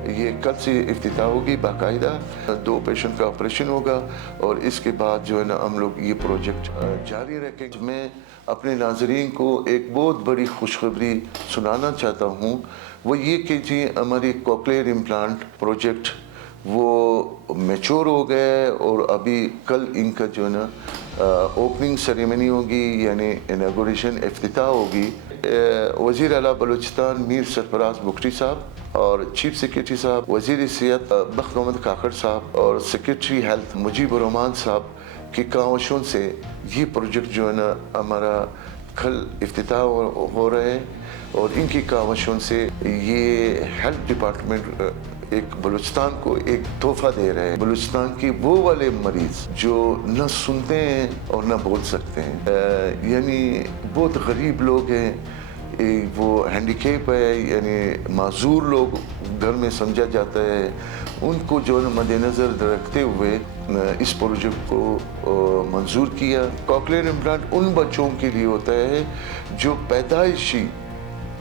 یہ कल से इफ्तिताह होगी बाकायदा, 2 पेशेंट का ऑपरेशन होगा और इसके बाद जो है ना हम लोग ये प्रोजेक्ट जारी रखेंगे। मैं अपने नाजरीन को एक बहुत बड़ी खुशखबरी सुनाना चाहता हूँ, वो ये कि जी हमारी कॉकलियर इम्प्लांट प्रोजेक्ट वो मैच्योर हो गया है और अभी कल इनका जो है ना ओपनिंग सेरेमनी होगी, यानी इनॉग्रेशन इफ्तिताह होगी। वज़ीर आला बलूचिस्तान मीर सरफराज बुखरी साहब और चीफ सेक्रेटरी साहब, वज़ीर सेहत बख्त मोहम्मद काकड़ साहब और सेक्रेटरी हेल्थ मुजीबर रहमान साहब की कावशों से ये प्रोजेक्ट जो है ना हमारा कल इफ्तिताह हो रहे हैं और इनकी कावशों से ये हेल्थ डिपार्टमेंट एक बलूचिस्तान को एक तोहफा दे रहे हैं। बलूचिस्तान की वो वाले मरीज जो न सुनते हैं और न बोल सकते हैं, यानी बहुत गरीब लोग हैं, वो हैंडीकैप है, यानी माजूर लोग घर में समझा जाता है, उनको जो है मद्देनज़र रखते हुए इस प्रोजेक्ट को मंजूर किया। कॉकलियर इम्प्लांट उन बच्चों के लिए होता है जो पैदाइशी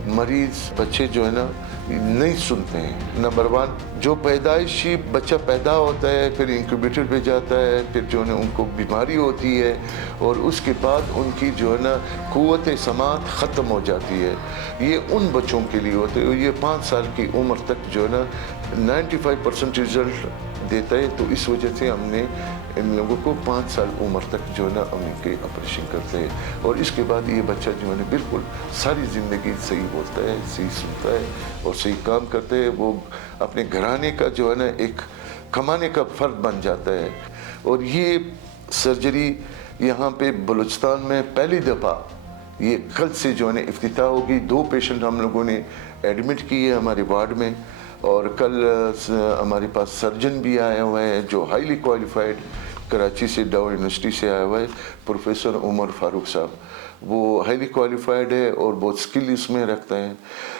मरीज बच्चे जो है ना नहीं सुनते हैं। नंबर 1, जो पैदाइशी बच्चा पैदा होता है फिर इंक्यूबेटर पे जाता है, फिर जो है ना उनको बीमारी होती है और उसके बाद उनकी जो है ना क़ुव्वत समात ख़त्म हो जाती है। ये उन बच्चों के लिए होते हैं, ये 5 साल की उम्र तक जो है ना 95% रिज़ल्ट देता है। तो इस वजह से हमने इन लोगों को 5 साल उम्र तक जो है ना हम इनके ऑपरेशन करते हैं और इसके बाद ये बच्चा जो है ना बिल्कुल सारी ज़िंदगी सही बोलता है, सही सुनता है और सही काम करते हैं। वो अपने घराने का जो है ना एक कमाने का फ़र्द बन जाता है। और ये सर्जरी यहाँ पे बलूचिस्तान में पहली दफ़ा ये कल से जो है ना इफ्तिताह होगी। 2 पेशेंट हम लोगों ने एडमिट किए हमारे वार्ड में और कल हमारे पास सर्जन भी आया हुआ है जो हाईली क्वालिफाइड कराची से डाउ यूनिवर्सिटी से आया हुआ है, प्रोफेसर उमर फारूक साहब। वो हाईली क्वालिफाइड है और बहुत स्किल इसमें रखता है।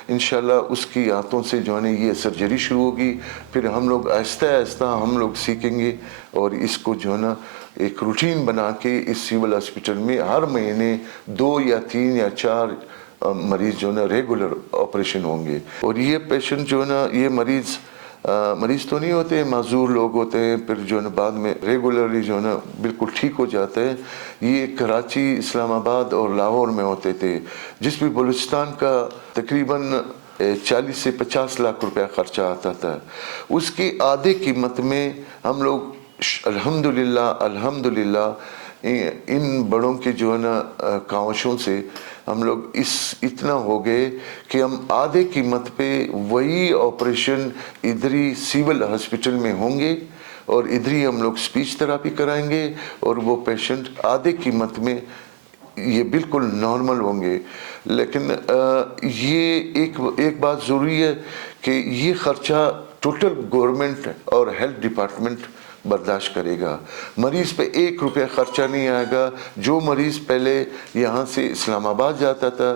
इंशाल्लाह उसकी हाथों से जो है ना ये सर्जरी शुरू होगी, फिर हम लोग आहिस्ता आहिस्ता हम लोग सीखेंगे और इसको जो है ना एक रूटीन बना के इस सिविल हॉस्पिटल में हर महीने 2 या 3 या 4 मरीज़ जो है ना रेगुलर ऑपरेशन होंगे। और ये पेशेंट जो है ना ये मरीज़ तो नहीं होते, माजूर लोग होते हैं, फिर जो है ना बाद में रेगुलरली जो है ना बिल्कुल ठीक हो जाते हैं। ये कराची, इस्लामाबाद और लाहौर में होते थे, जिस भी बलूचिस्तान का तकरीबन 40 से 50 लाख रुपया ख़र्चा आता था, उसकी आधे कीमत में हम लोग अल्हम्दुलिल्लाह इन बड़ों के जो है ना कावशों से हम लोग इतना हो गए कि हम आधे कीमत पे वही ऑपरेशन इधर ही सिविल हॉस्पिटल में होंगे और इधर ही हम लोग स्पीच थेरेपी कराएंगे और वो पेशेंट आधे कीमत में ये बिल्कुल नॉर्मल होंगे। लेकिन ये एक बात ज़रूरी है कि ये ख़र्चा टोटल गवर्नमेंट और हेल्थ डिपार्टमेंट बर्दाश्त करेगा। मरीज़ पे 1 रुपया ख़र्चा नहीं आएगा। जो मरीज़ पहले यहाँ से इस्लामाबाद जाता था,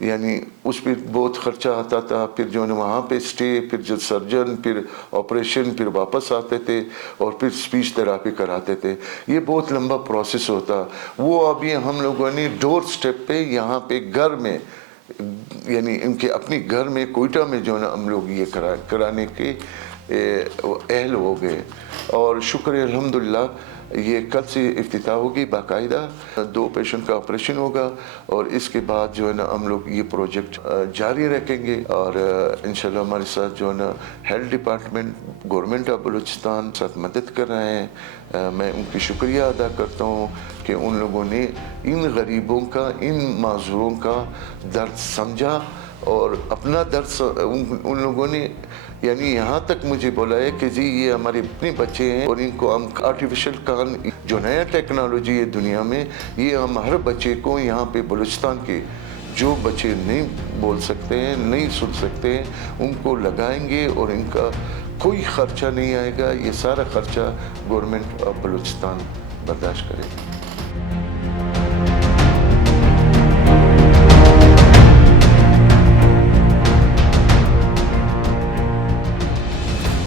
यानी उस पर बहुत ख़र्चा आता था, फिर जो है वहाँ पे स्टे, फिर जो सर्जन, फिर ऑपरेशन, फिर वापस आते थे और फिर स्पीच थेरेपी कराते थे, ये बहुत लंबा प्रोसेस होता। वो अभी हम लोगों ने डोर स्टेप पे यहाँ पे घर में, यानी इनके अपनी घर में कोयटा में जो है ना हम लोग ये कराने के अहल हो गए। और शुक्र अल्हम्दुलिल्लाह ये कल से इफ्तिताह होगी बाकायदा, 2 पेशेंट का ऑपरेशन होगा और इसके बाद जो है ना हम लोग ये प्रोजेक्ट जारी रखेंगे। और इंशाल्लाह हमारे साथ जो है ना health department, government of Balochistan साथ मदद कर रहे हैं। मैं उनकी शुक्रिया अदा करता हूँ कि उन लोगों ने इन गरीबों का, इन माजूरों का दर्द समझा और अपना दर्द उन लोगों ने, यानी यहाँ तक मुझे बोला है कि जी ये हमारे अपने बच्चे हैं और इनको हम आर्टिफिशियल कान, जो नया टेक्नोलॉजी है दुनिया में, ये हम हर बच्चे को यहाँ पे बलूचिस्तान के जो बच्चे नहीं बोल सकते हैं, नहीं सुन सकते हैं, उनको लगाएंगे और इनका कोई ख़र्चा नहीं आएगा। ये सारा ख़र्चा गवर्नमेंट ऑफ बलूचिस्तान बर्दाश्त करेगी।